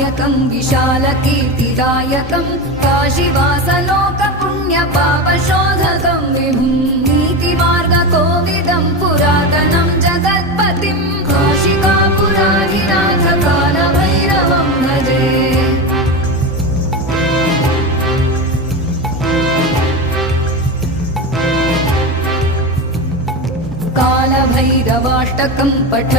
विनायकं विशालकीर्तिदायकं काशीवासलोकपुण्यपापशोधकं विभुं नीतिमार्गकोविदं पुरातनं जगत्पतिं काशिकापुराधिनाथ कालभैरवं भजे। कालभैरवाष्टकं पठ